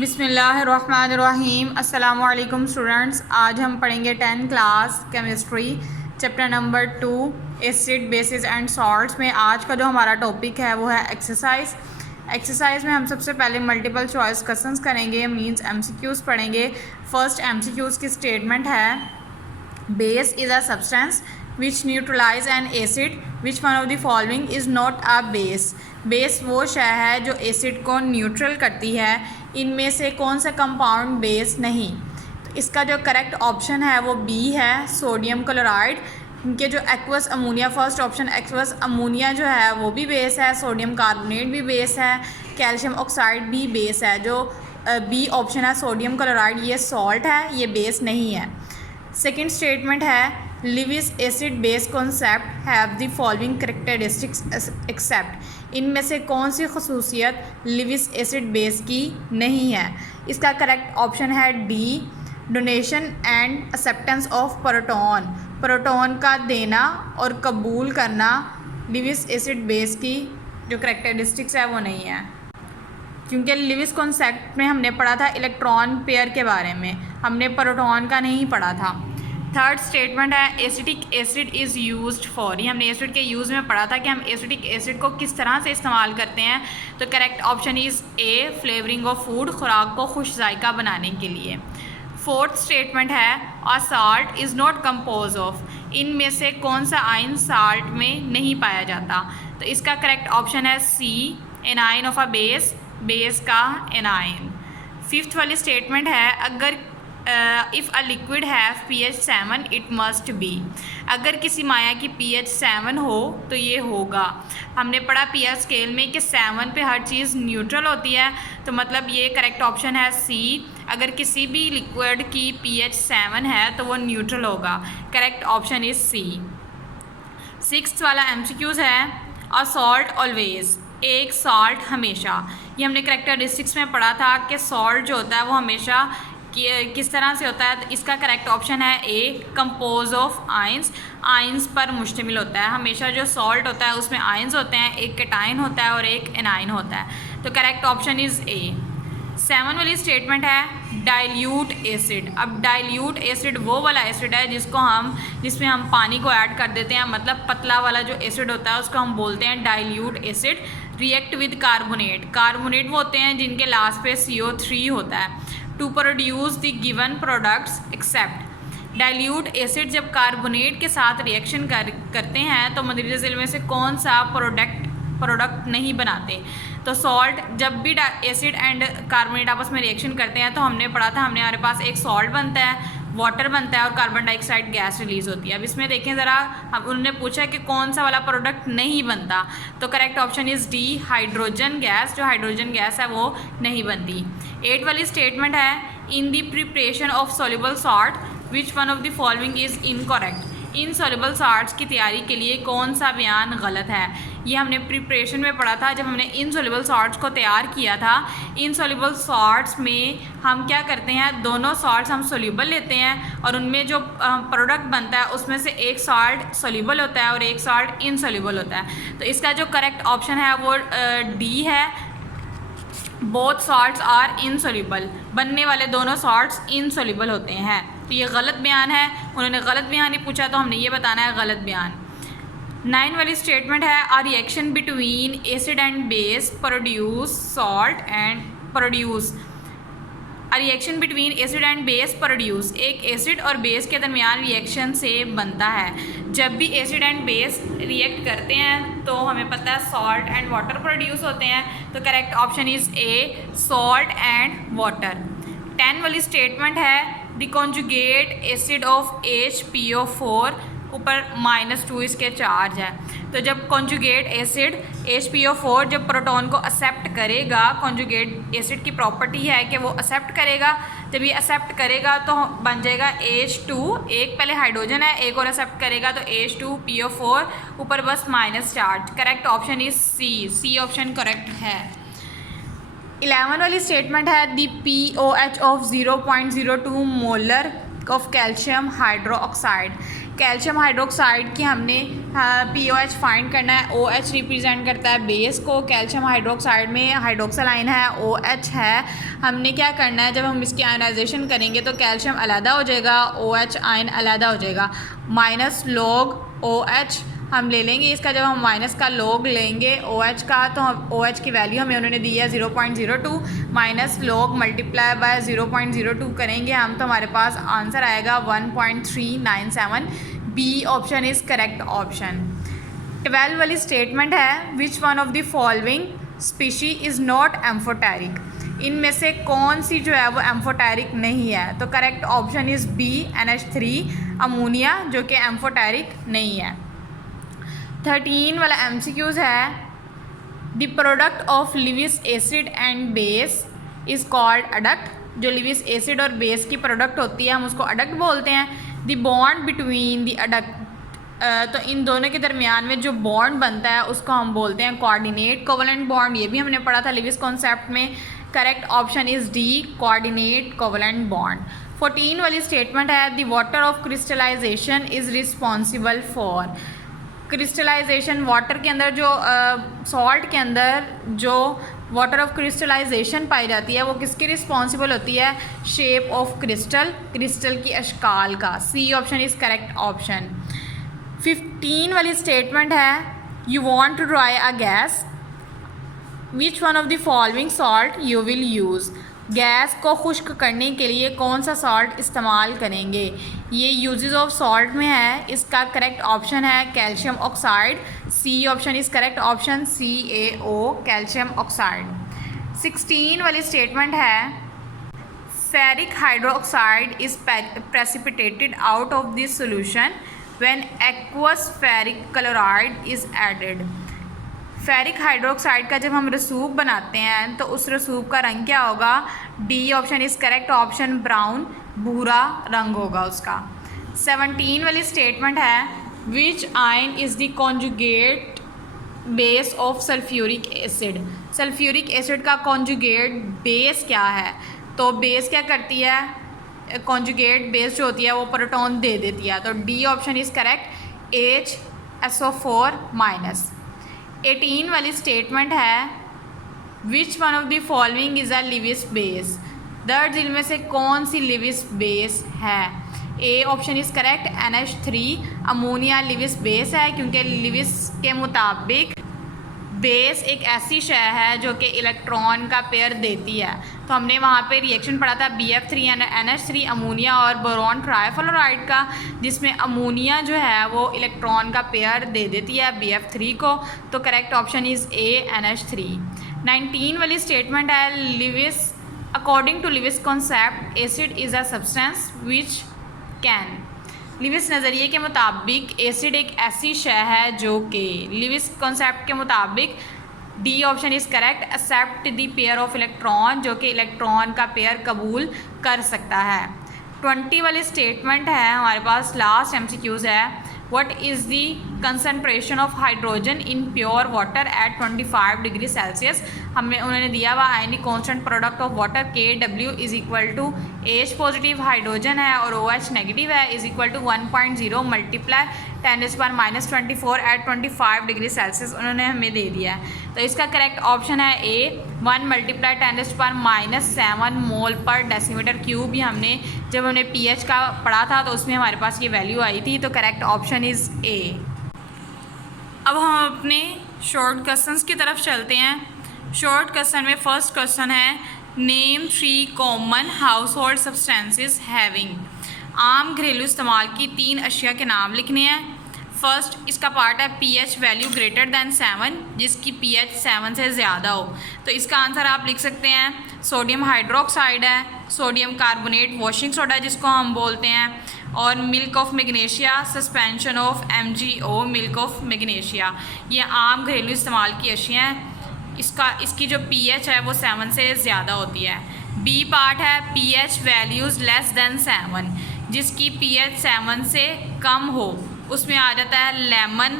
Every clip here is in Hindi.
बिस्मिल्लाहिर्रहमानिर्रहीम। अस्सलामु अलैकुम स्टूडेंट्स। आज हम पढ़ेंगे 10th class chemistry chapter number 2 acid basis and salts में। आज का जो हमारा टॉपिक है वो है एक्सरसाइज में हम सबसे पहले मल्टीपल चॉइस क्वेश्चंस करेंगे, मींस एमसीक्यूज़ पढ़ेंगे। फर्स्ट एमसीक्यूज़ की स्टेटमेंट है, base is a substance which neutralize an acid which one of the following is not a base. Base वो शय है जो एसिड को न्यूट्रल करती है, इनमें से कौन सा कंपाउंड बेस नहीं। तो इसका जो करेक्ट ऑप्शन है वो बी है, सोडियम क्लोराइड। इनके जो aqueous ammonia, first option aqueous ammonia जो है वो भी बेस है, सोडियम कार्बोनेट भी बेस है, कैल्शियम ऑक्साइड भी बेस है। जो बी ऑप्शन है सोडियम क्लोराइड, ये सॉल्ट है, ये बेस नहीं है। सेकेंड स्टेटमेंट है, Lewis acid base concept have the following characteristics except. इनमें से कौन सी खसूसियत लिविस एसिड बेस की नहीं है। इसका करेक्ट ऑप्शन है D, donation and acceptance of proton. Proton का देना और कबूल करना लिविस एसिड बेस की जो करेक्टरिस्टिक्स है वो नहीं है, क्योंकि लिविस कॉन्सेप्ट में हमने पढ़ा था इलेक्ट्रॉन पेयर के बारे में, हमने प्रोटॉन का नहीं पढ़ा था। थर्ड स्टेटमेंट है, acetic acid is used for. ये हमने एसिड के यूज़ में पढ़ा था कि हम एसिटिक एसिड को किस तरह से इस्तेमाल करते हैं। तो correct option is a, flavouring of food, खुराक को खुश जायका बनाने के लिए। फोर्थ स्टेटमेंट है, a salt is not compose of. इनमें से कौन सा आयन साल्ट में नहीं पाया जाता। तो इसका करेक्ट ऑप्शन है C, anion of a base, base का एनाइन। फिफ्थ वाली स्टेटमेंट है, अगर if a liquid have pH 7 it must be. अगर किसी माया की pH 7 हो तो ये होगा। हमने पढ़ा pH स्केल में कि 7 पे हर चीज़ न्यूट्रल होती है, तो मतलब ये करेक्ट ऑप्शन है सी। अगर किसी भी लिक्विड की pH 7 है तो वो न्यूट्रल होगा। Correct option is C. Sixth वाला एमसीक्यूज़ है, अ सॉल्ट ऑलवेज, एक सॉल्ट हमेशा। ये हमने करेक्टरिस्टिक्स में पढ़ा था कि सॉल्ट जो होता है वो हमेशा किस तरह से होता है। तो इसका करेक्ट ऑप्शन है ए, कंपोज ऑफ आयंस, आयंस पर मुश्तमिल होता है। हमेशा जो सॉल्ट होता है उसमें आयंस होते हैं, एक कैटाइन होता है और एक एनाइन होता है। तो correct option is a. Seven वाली स्टेटमेंट है, डाइल्यूट एसिड। अब डाइल्यूट एसिड वो वाला एसिड है जिसमें हम पानी को ऐड कर देते हैं, मतलब पतला वाला जो एसिड होता है उसको हम बोलते हैं dilute acid. React with carbonate, carbonate वो होते हैं जिनके लास्ट पे CO3 होता है, to produce the given products except. Dilute acid जब कार्बोनेट के साथ रिएक्शन करते हैं तो मदीर झील में से कौन सा प्रोडक्ट नहीं बनाते। तो सॉल्ट, जब भी एसिड एंड कार्बोनेट आपस में रिएक्शन करते हैं तो हमने पढ़ा था, हमारे पास एक सॉल्ट बनता है, वाटर बनता है और कार्बन डाइऑक्साइड गैस रिलीज़ होती है। अब इसमें देखें ज़रा, अब उन्होंने पूछा कि कौन सा वाला प्रोडक्ट नहीं बनता। तो correct option is D, hydrogen gas. जो हाइड्रोजन गैस है वो नहीं बनती। 8 वाली स्टेटमेंट है, in the preparation of soluble salt which one of the following is incorrect. Insoluble salts की तैयारी के लिए कौन सा बयान गलत है। ये हमने प्रिपरेशन में पढ़ा था, जब हमने इनसॉल्युबल सॉल्ट्स को तैयार किया था। इनसॉल्युबल सॉल्ट्स में हम क्या करते हैं, दोनों सॉल्ट्स हम सोल्यूबल लेते हैं और उनमें जो प्रोडक्ट बनता है उसमें से एक सॉल्ट सोल्यूबल होता है और एक सॉल्ट इनसॉल्युबल होता है। तो इसका जो करेक्ट ऑप्शन है वो डी है, बोथ सॉल्ट्स आर इनसॉल्युबल। बनने वाले दोनों सॉल्ट्स इनसॉल्युबल होते हैं। तो ये गलत बयान है, उन्होंने गलत बयान ही पूछा तो हमने ये बताना है गलत बयान। 9 वाली स्टेटमेंट है, a reaction between acid and base produce salt and produce. A reaction between acid and base produce, एक एसिड और बेस के दरमियान रिएक्शन से बनता है। जब भी एसिड एंड बेस रिएक्ट करते हैं तो हमें पता है सॉल्ट एंड वाटर प्रोड्यूस होते हैं। तो correct option is a, salt and water. 10 वाली स्टेटमेंट है, the conjugate acid of HPO4, ऊपर -2 इसके चार्ज है। तो जब कॉन्जुगेट एसिड HPO4 जब प्रोटॉन को एक्सेप्ट करेगा, कॉन्जुगेट एसिड की प्रॉपर्टी है कि वो एक्सेप्ट करेगा। जब ये एक्सेप्ट करेगा तो बन जाएगा H2, एक पहले हाइड्रोजन है, एक और एक्सेप्ट करेगा तो H2PO4, ऊपर बस minus charge. Correct option is C option correct है। 11 वाली स्टेटमेंट है, the pOH of 0.02 molar of calcium hydroxide. Calcium hydroxide की हमने POH फाइंड करना है। OH रिप्रेजेंट करता है बेस को, कैल्शियम हाइड्रोक्साइड में हाइड्रोक्सल आयन है, OH है। हमने क्या करना है, जब हम इसकी आयनाइजेशन करेंगे तो कैल्शियम अलहदा हो जाएगा, OH आयन अलहदा हो जाएगा। माइनस लॉग OH हम ले लेंगे इसका, जब हम माइनस का लॉग लेंगे OH का तो OH की वैल्यू हमें उन्होंने दी है 0.02, माइनस लॉग मल्टीप्लाई बाय 0.02 करेंगे हम तो हमारे पास आंसर आएगा 1.397। B option is correct option. 12 वाली स्टेटमेंट है, which one of the following species is not amphoteric. इनमें से कौन सी जो है वो एम्फोटेरिक नहीं है, तो correct option is B NH3 ammonia, जो कि एम्फोटेरिक नहीं है। 13 वाला MCQs है, the product of Lewis acid and base is called adduct. जो लिविस एसिड और बेस की प्रोडक्ट होती है हम उसको अडक्ट बोलते हैं। The bond between the adduct, तो इन दोनों के दरमियान में जो बॉन्ड बनता है उसको हम बोलते हैं कोऑर्डिनेट कोवलेंट बॉन्ड। ये भी हमने पढ़ा था लिविस कॉन्सेप्ट में। Correct option is D coordinate covalent bond. 14 वाली स्टेटमेंट है, the water of crystallisation is responsible for. Crystallisation water के अंदर जो सॉल्ट के अंदर जो वाटर ऑफ क्रिस्टलाइजेशन पाई जाती है वो किसकी रिस्पॉन्सिबल होती है, शेप ऑफ क्रिस्टल, क्रिस्टल की अशकाल का। C option is correct option. 15 वाली स्टेटमेंट है, you want to dry a gas, which one of the following salt you will use. Gas को खुश्क करने के लिए कौन सा सॉल्ट इस्तेमाल करेंगे, ये यूजेस ऑफ सॉल्ट में है। इसका करेक्ट ऑप्शन है calcium oxide. C option is correct option, CaO calcium oxide. 16 वाली स्टेटमेंट है, ferric hydroxide is precipitated out of this solution when aqueous ferric chloride is added. Ferric hydroxide का जब हम रसूख बनाते हैं तो उस रसूख का रंग क्या होगा, D option is correct option, brown भूरा रंग होगा उसका। 17 वाली स्टेटमेंट है, विच ion is the conjugate base of sulphuric acid. Sulphuric acid का कॉन्जुगेट बेस क्या है, तो बेस क्या करती है, कॉन्जुगेट बेस जो होती है वो प्रोटॉन दे देती है, तो D option is correct, HSO4 minus. 18 वाली स्टेटमेंट है, which one of the following is a Lewis base. दर्ज इनमें से कौन सी लिविस बेस है, A option is correct, NH3 ammonia Lewis base है, क्योंकि लिविस के मुताबिक बेस एक ऐसी शय है जो कि इलेक्ट्रॉन का पेयर देती है। तो हमने वहाँ पे रिएक्शन पढ़ा था BF3 NH3 अमोनिया और बोरॉन ट्राइफ्लोराइड का, जिसमें अमोनिया जो है वो इलेक्ट्रॉन का पेयर दे देती है BF3 को, तो correct option is A NH3। 19 वाली स्टेटमेंट है, Lewis according to Lewis concept acid is a substance which can. Lewis नज़रिए के मुताबिक एसिड एक ऐसी शय है जो कि लिविस कॉन्सेप्ट के मुताबिक, D option is correct, accept the pair of electron, जो कि इलेक्ट्रॉन का पेयर कबूल कर सकता है। 20 वाली स्टेटमेंट है हमारे पास, लास्ट MCQs है, what is the concentration of hydrogen in pure water at 25 degree Celsius. हमें उन्होंने दिया हुआ ionic constant product of water KW is equal to H positive hydrogen है और OH नेगेटिव है, is equal to 1.0 multiply 10⁻⁻24 at 25 degree Celsius उन्होंने हमें दे दिया है। तो इसका करेक्ट ऑप्शन है A 1 multiply 10⁻⁷ mole per decimetre cube. ही हमने जब हमने pH का पढ़ा था तो उसमें हमारे पास ये वैल्यू आई थी, तो करेक्ट ऑप्शन इज़ A। अब हम अपने शॉर्ट क्वेश्चंस की तरफ चलते हैं। शॉर्ट क्वेश्चन में फर्स्ट क्वेश्चन है, name 3 common house hold substances having. आम घरेलू इस्तेमाल की 3 अशिया के नाम लिखने हैं। फर्स्ट इसका पार्ट है pH वैल्यू ग्रेटर दैन 7, जिसकी pH 7 से ज़्यादा हो। तो इसका आंसर आप लिख सकते हैं सोडियम हाइड्रोक्साइड है, सोडियम कार्बोनेट वॉशिंग सोडा जिसको हम बोलते हैं, और milk of magnesia, suspension of MgO milk of magnesia. ये आम घरेलू इस्तेमाल की अशिया हैं। इसकी जो pH है वो 7 से ज़्यादा होती है। बी पार्ट है pH वैल्यूज़ लेस दैन 7, जिसकी pH 7 से कम हो, उसमें आ जाता है lemon,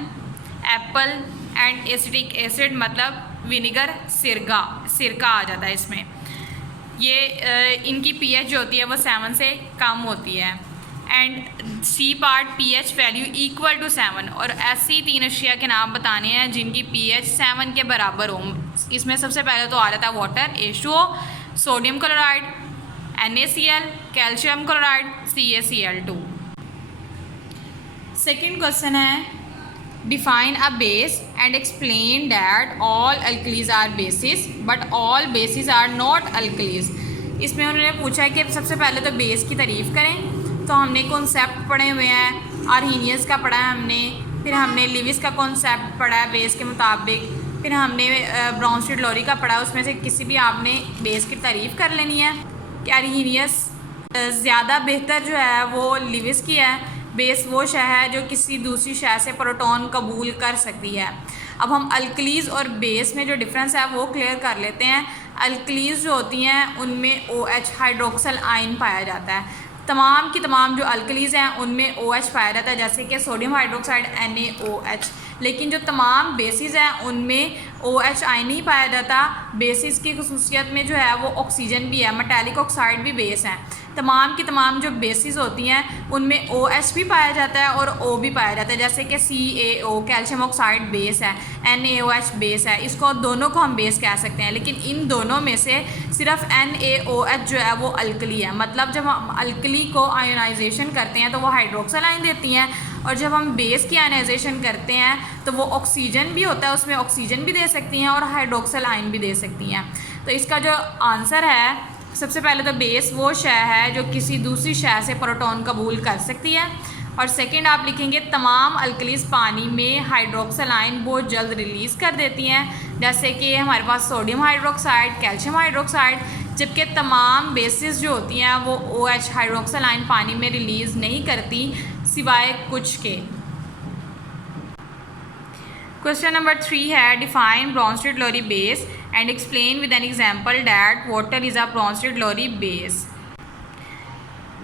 Apple and acetic acid, मतलब विनेगर, सिरका आ जाता है इसमें। ये इनकी pH जो होती है वो 7 से कम होती है। And C part pH value equal to 7। और ऐसी 3 अशिया के नाम बताने हैं जिनकी पीएच 7 के बराबर हो। इसमें सबसे पहले तो आ जाता है water H2O, sodium chloride NaCl, calcium chloride CaCl2। Second question है define a base and explain that all alkalis are bases but all bases are not alkalis. इसमें उन्होंने पूछा है कि सबसे पहले तो बेस की तारीफ़ करें। तो हमने कॉन्सेप्ट पढ़े हुए हैं, आर्हीनियस का पढ़ा है हमने, फिर हमने लिविस का कॉन्सेप्ट पढ़ा है बेस के मुताबिक, फिर हमने ब्राउनस्टीड लोरी का पढ़ा। उसमें से किसी भी आपने बेस की तारीफ़ कर लेनी है कि आर्हीनियस ज़्यादा बेहतर जो है वो लिविस की है। बेस वो शय है जो किसी दूसरी शय से प्रोटॉन कबूल कर सकती है। अब हम अल्कलीज और बेस में जो डिफरेंस है वो क्लियर कर लेते हैं। अल्कलीज जो होती हैं उनमें OH हाइड्रोक्सल आयन पाया जाता है। तमाम की तमाम जो अल्कलीज हैं उनमें OH पाया जाता है, जैसे कि सोडियम हाइड्रोक्साइड NaOH। लेकिन जो तमाम बेसिस हैं उनमें OH आयन नहीं पाया जाता। बेसिस की खसूसियत में जो है वो ऑक्सीजन भी है, मेटालिक ऑक्साइड भी बेस हैं। तमाम की तमाम जो बेसिस होती हैं उनमें OH भी पाया जाता है और O भी पाया जाता है, जैसे कि CaO कैल्शियम ऑक्साइड बेस है, NaOH बेस है। इसको दोनों को हम बेस कह सकते हैं, लेकिन इन दोनों में से सिर्फ NaOH जो है वो अल्कली है। मतलब जब हम अल्कली को आयोनाइजेशन करते हैं तो वो हाइड्रोक्सल आयन देती हैं, और जब हम बेस की आयोनाइजेशन करते हैं तो वो ऑक्सीजन भी होता है, उसमें ऑक्सीजन भी दे सकती हैं और हाइड्रोक्सल आयन भी दे सकती हैं। तो इसका जो आंसर है, सबसे पहले तो बेस वो शय है जो किसी दूसरी शय से प्रोटॉन कबूल कर सकती है। और सेकंड आप लिखेंगे तमाम अल्कलीज पानी में हाइड्रोक्सल आयन बहुत जल्द रिलीज़ कर देती हैं, जैसे कि हमारे पास सोडियम हाइड्रोक्साइड, कैल्शियम हाइड्रोक्साइड। जबकि तमाम बेसिस जो होती हैं वो OH हाइड्रोक्सल आयन पानी में रिलीज़ नहीं करती सिवाय कुछ के। क्वेश्चन नंबर 3 है define Bronsted Lowry base and explain with an example that water is a Bronsted Lowry base.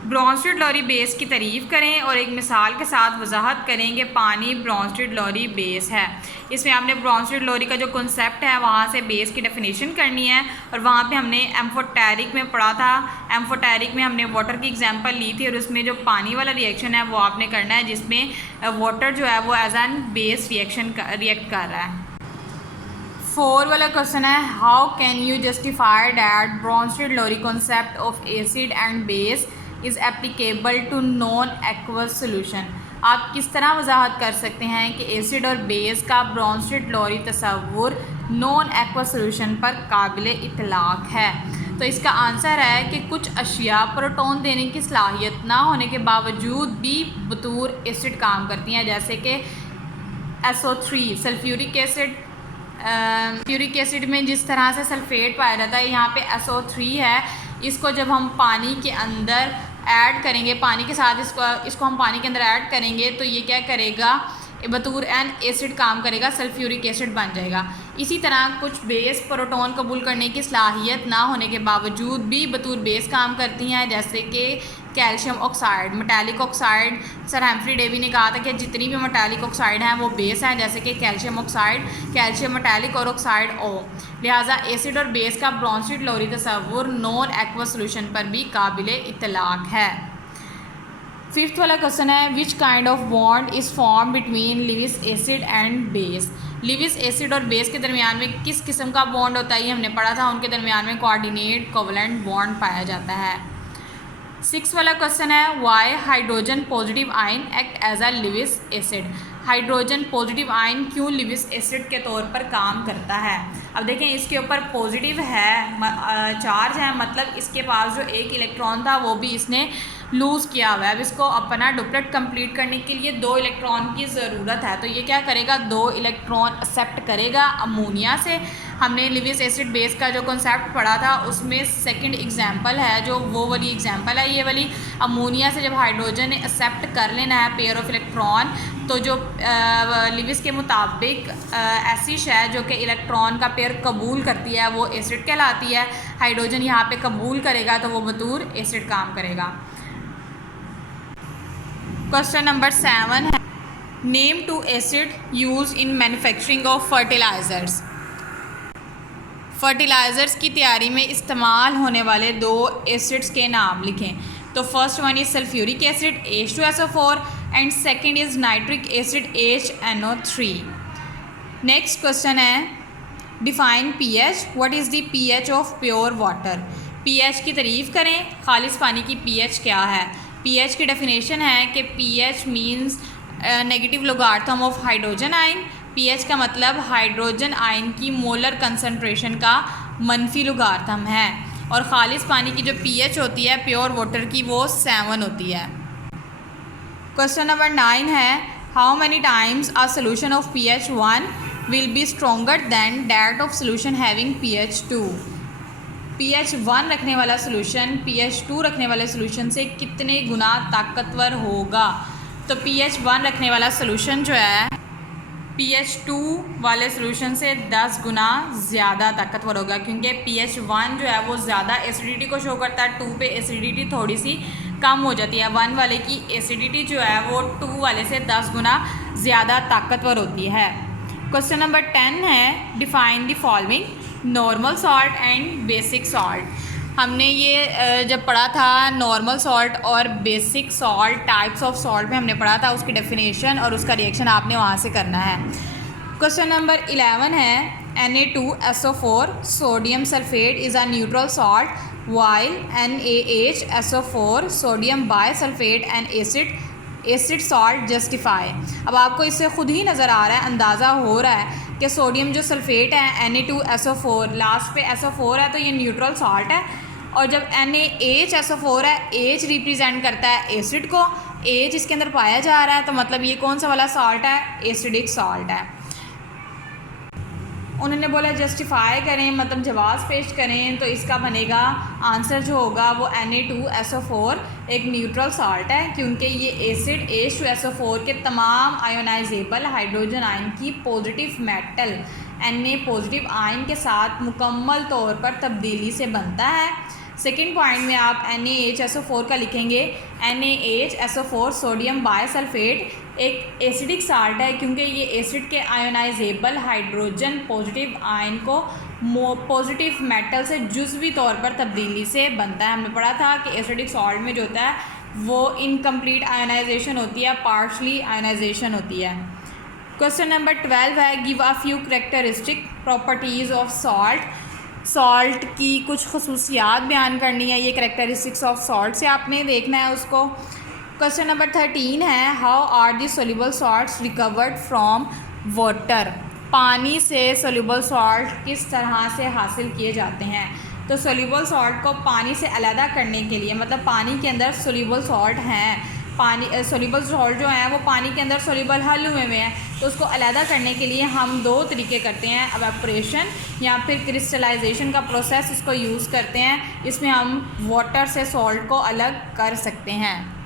Bronsted Lowry base की तारीफ़ करें और एक मिसाल के साथ वजाहत करें कि पानी ब्राउनस्टीड लोरी बेस है। इसमें आपने ब्राउनस्टीड लोरी का जो कॉन्सेप्ट है वहाँ से बेस की डेफिनेशन करनी है, और वहाँ पे हमने एम्फोटेरिक में पढ़ा था। एम्फोटेरिक में हमने वाटर की एग्जांपल ली थी, और उसमें जो पानी वाला रिएक्शन है वो आपने करना है जिसमें वाटर जो है वो एज एन बेस रिएक्ट कर रहा है। 4 वाला क्वेश्चन है how can you justify that Bronsted Lowry concept of acid and base is applicable to non aqueous solution. आप किस तरह वजाहत कर सकते हैं कि एसिड और बेस का ब्राउनस्टीड लोरी तस्वुर नॉन एक्वस सोल्यूशन पर काबिल इतलाक़ है। तो इसका आंसर है कि कुछ अशिया प्रोटॉन देने की सलाहियत ना होने के बावजूद भी बतौर एसिड काम करती हैं, जैसे कि SO3 sulphuric acid. Uric acid में जिस तरह से सल्फेट पाया जाता है, यहाँ पे SO3 है। इसको जब हम पानी के अंदर ऐड करेंगे, पानी के साथ इसको हम पानी के अंदर ऐड करेंगे तो ये क्या करेगा, बतौर एन एसिड काम करेगा, सल्फ्यूरिक एसिड बन जाएगा। इसी तरह कुछ बेस प्रोटॉन कबूल करने की सलाहियत ना होने के बावजूद भी बतौर बेस काम करती हैं, जैसे कि calcium oxide, metallic oxide. Sir Humphry Davy ने कहा था कि जितनी भी मेटालिक ऑक्साइड हैं वो बेस हैं, जैसे कि कैल्शियम ऑक्साइड, कैल्शियम मेटालिक और ऑक्साइड O। लिहाजा एसिड और बेस का ब्राउनस्टीड लोरी तस्वुर नॉन एक्वस सोल्यूशन पर भी काबिल इतलाक़ है। 5th वाला क्वेश्चन है which kind of bond is form between Lewis acid and base. Lewis acid और बेस के दरमियान में किस किस्म का बॉन्ड होता है ये हमने पढ़ा था। उनके दरमियान में कोऑर्डिनेट कोवलेंट बॉन्ड पाया जाता है। 6 वाला क्वेश्चन है why hydrogen positive ion act as a Lewis acid. Hydrogen positive ion क्यों लिविस एसिड के तौर पर काम करता है। अब देखें इसके ऊपर पॉजिटिव है, चार्ज है, मतलब इसके पास जो एक इलेक्ट्रॉन था वो भी इसने लूज़ किया हुआ है। अब इसको अपना डुप्लेट कंप्लीट करने के लिए 2 इलेक्ट्रॉन की ज़रूरत है, तो ये क्या करेगा, 2 इलेक्ट्रॉन एक्सेप्ट करेगा अमोनिया से। हमने लिविस एसिड बेस का जो कॉन्सेप्ट पढ़ा था उसमें सेकंड एग्जांपल है, जो वो वाली एग्जांपल है, ये वाली अमोनिया से जब हाइड्रोजन ने एक्सेप्ट कर लेना है पेयर ऑफ इलेक्ट्रॉन, तो जो लिविस के मुताबिक ऐसी शय जो कि इलेक्ट्रॉन का पेयर कबूल करती है वो एसिड कहलाती है। हाइड्रोजन यहाँ पे कबूल करेगा तो वो बतौर एसिड काम करेगा। क्वेश्चन नंबर 7 है name 2 acid use in manufacturing of fertilisers. Fertilisers की तैयारी में इस्तेमाल होने वाले 2 एसिड्स के नाम लिखें। तो first one is sulphuric acid H2SO4 and second is nitric acid HNO3। Next question है define pH, what is the pH of pure water. pH की तारीफ़ करें, खालिस पानी की pH क्या है। pH की डेफिनेशन है कि pH means negative logarithm of hydrogen ion. pH का मतलब हाइड्रोजन आयन की मोलर कंसंट्रेशन का मनफी लोगार्थम है, और खालिस पानी की जो pH होती है प्योर वाटर की वो 7 होती है। क्वेश्चन नंबर 9 है how many times a solution of pH 1 will be stronger than that of solution having pH 2। pH 1 रखने वाला सोल्यूशन pH 2 रखने वाले सोल्यूशन से कितने गुना ताकतवर होगा। तो pH 1 रखने वाला सोल्यूशन जो है pH 2 वाले सोल्यूशन से 10 गुना ज़्यादा ताकतवर होगा, क्योंकि pH 1 जो है वो ज़्यादा एसिडिटी को शो करता है, 2 पे एसिडिटी थोड़ी सी कम हो जाती है। 1 वाले की एसिडिटी जो है वो 2 वाले से 10 गुना ज़्यादा ताकतवर होती है। क्वेश्चन नंबर 10 है define the following normal salt and basic salt. हमने ये जब पढ़ा था नॉर्मल सॉल्ट और basic salt types of salt में हमने पढ़ा था, उसकी डेफिनेशन और उसका रिएक्शन आपने वहाँ से करना है। क्वेश्चन नंबर 11 है Na2SO4 sodium sulphate is a neutral salt while NaHSO4 sodium bisulphate and acid salt justify. अब आपको इससे खुद ही नज़र आ रहा है, अंदाज़ा हो रहा है कि सोडियम जो सल्फेट है Na2SO4 लास्ट पे SO4 है तो ये न्यूट्रल सॉल्ट है, और जब NaHSO4 है H रिप्रेजेंट करता है एसिड को, H इसके अंदर पाया जा रहा है तो मतलब ये कौन सा वाला सॉल्ट है, एसिडिक सॉल्ट है। उन्होंने बोला जस्टिफाई करें मतलब जवाब पेश करें, तो इसका बनेगा आंसर जो होगा वो Na2SO4 एक न्यूट्रल सॉल्ट है, क्योंकि ये एसिड H2SO4 के तमाम आयोनाइजेबल हाइड्रोजन आयन की positive metal Na positive ion के साथ मुकम्मल तौर पर तब्दीली से बनता है। सेकेंड पॉइंट में आप NaHSO4 का लिखेंगे NaHSO4 सोडियम बायसल्फेट एक एसिडिक साल्ट है, क्योंकि ये एसिड के आयोनाइजेबल हाइड्रोजन पॉजिटिव आयन को पॉजिटिव मेटल से जुज़वी तौर पर तब्दीली से बनता है। हमने पढ़ा था कि एसिडिक सॉल्ट में जो होता है वो इनकम्प्लीट आयोनाइजेशन होती है, पार्शली आयोनाइजेशन होती है। क्वेश्चन नंबर 12 है give a few characteristic properties of salt की कुछ खसूसियात बयान करनी है। ये कैरेक्टरिस्टिक्स ऑफ सॉल्ट से आपने देखना है उसको। क्वेश्चन नंबर 13 है how are the soluble salts recovered from water. पानी से सोल्यूबल सॉल्ट किस तरह से हासिल किए जाते हैं। तो सोल्यूबल सॉल्ट को पानी से अलग करने के लिए, मतलब पानी के अंदर सोल्यूबल सॉल्ट हैं, पानी सोल्यूबल सॉल्ट जो है वो पानी के अंदर सोल्यूबल हल हुए हैं, तो उसको अलग करने के लिए हम दो तरीके करते हैं, एवेपोरेशन या फिर क्रिस्टलाइजेशन का प्रोसेस इसको यूज़ करते हैं। इसमें हम वाटर से सॉल्ट को अलग कर सकते हैं।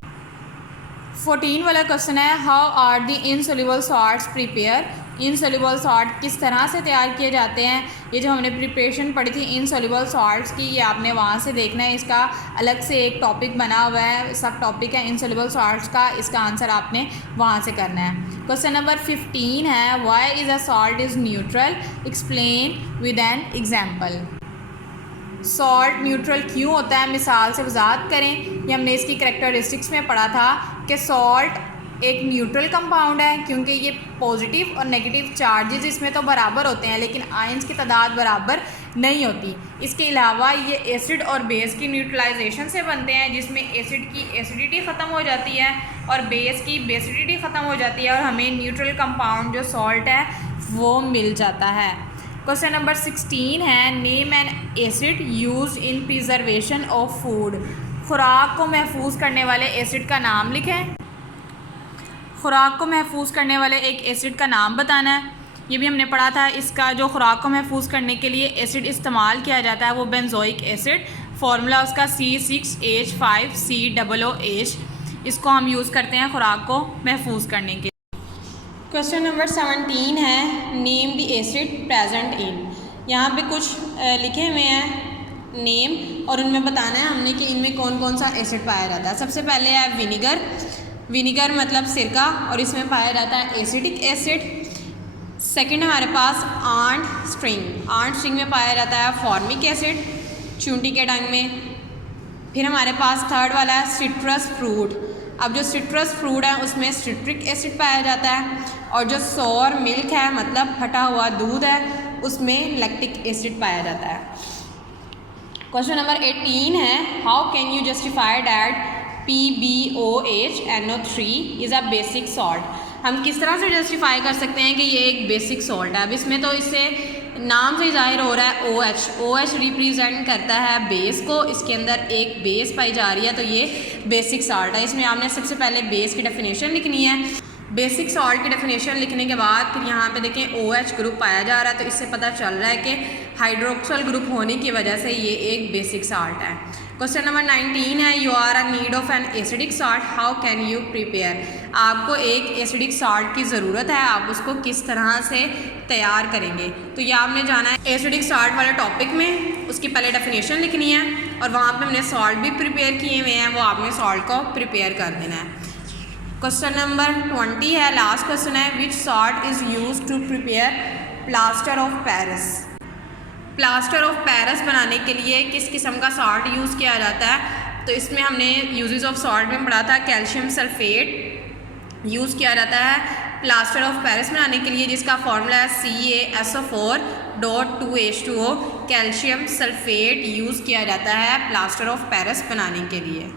14 वाला क्वेश्चन है how are the insoluble salts prepare. Insoluble salt किस तरह से तैयार किए जाते हैं। ये जो हमने प्रिपरेशन पढ़ी थी इनसोल्यूबल सॉल्ट्स की, ये आपने वहाँ से देखना है, इसका अलग से एक टॉपिक बना हुआ है, सब टॉपिक है इनसोल्यूबल सॉल्ट्स का, इसका आंसर आपने वहाँ से करना है। क्वेश्चन नंबर 15 है why is a salt is neutral, explain with an example. Salt neutral क्यों होता है, मिसाल से वजाहत करें। ये हमने इसकी कैरेक्टरिस्टिक्स में पढ़ा था कि सॉल्ट एक न्यूट्रल कंपाउंड है, क्योंकि ये पॉजिटिव और नेगेटिव चार्जेस इसमें तो बराबर होते हैं लेकिन आयंस की तादाद बराबर नहीं होती। इसके अलावा ये एसिड और बेस की न्यूट्रलाइजेशन से बनते हैं, जिसमें एसिड की एसिडिटी ख़त्म हो जाती है और बेस की बेसिडिटी ख़त्म हो जाती है और हमें न्यूट्रल कंपाउंड जो सॉल्ट है वो मिल जाता है। क्वेश्चन नंबर 16 है name N acid use in preservation of food. खुराक को महफूज करने वाले एसिड का नाम लिखें। खुराक को महफूज करने वाले एक एसिड का नाम बताना है। ये भी हमने पढ़ा था, इसका जो खुराक को महफूज करने के लिए एसिड इस्तेमाल किया जाता है वो बेंजोइक एसिड, फार्मूला उसका C6H5COOH। इसको हम यूज़ करते हैं खुराक को महफूज करने के। क्वेश्चन नंबर 17 है name the acid present in. यहाँ पे कुछ लिखे हुए हैं नेम और उनमें बताना है हमने कि इनमें कौन कौन सा एसिड पाया जाता है। सबसे पहले है विनीगर, विनीगर मतलब सिरका और इसमें पाया जाता है एसिडिक एसिड। सेकंड हमारे पास आंट स्ट्रिंग, आंट स्ट्रिंग में पाया जाता है फॉर्मिक एसिड चूंटी के डंग में। फिर हमारे पास थर्ड वाला है सिट्रस फ्रूट। अब जो सिट्रस फ्रूट है उसमें सिट्रिक एसिड पाया जाता है, और जो सोर मिल्क है मतलब फटा हुआ दूध है उसमें लैक्टिक एसिड पाया जाता है। क्वेश्चन नंबर 18 है, how can you justify that PbOH is a basic salt. हम किस तरह से जस्टिफाई कर सकते हैं कि ये एक बेसिक सॉल्ट है। अब इसमें तो इससे नाम से जाहिर हो रहा है OH रिप्रेजेंट करता है बेस को, इसके अंदर एक बेस पाई जा रही है तो ये बेसिक सॉल्ट है। इसमें आपने सबसे पहले बेस की डेफिनेशन लिखनी है। बेसिक सॉल्ट की डेफिनेशन लिखने के बाद फिर यहाँ पे देखें OH ग्रुप पाया जा रहा है, तो इससे पता चल रहा है कि हाइड्रोक्सल ग्रुप होने की वजह से ये एक बेसिक सॉल्ट है। क्वेश्चन नंबर 19 है, you are a need of an acidic salt, how can you prepare. आपको एक एसिडिक सॉल्ट की ज़रूरत है, आप उसको किस तरह से तैयार करेंगे। तो ये आपने जाना है एसिडिक सॉल्ट वाले टॉपिक में, उसकी पहले डेफिनेशन लिखनी है और वहाँ पे हमने सॉल्ट भी प्रिपेयर किए हुए हैं, वो आपने सॉल्ट को प्रिपेयर कर देना है। क्वेश्चन नंबर 20 है, लास्ट क्वेश्चन है, which salt is use to prepare plaster of Paris. Plaster of Paris बनाने के लिए किस किस्म का सॉल्ट यूज़ किया जाता है। तो इसमें हमने यूजेस ऑफ सॉल्ट में पढ़ा था, कैल्शियम सल्फेट यूज़ किया जाता है प्लास्टर ऑफ पेरिस बनाने के लिए, जिसका फॉर्मूला है CaSO4.2H2O। कैल्शियम सल्फेट यूज़ किया जाता है प्लास्टर ऑफ पेरिस बनाने के लिए।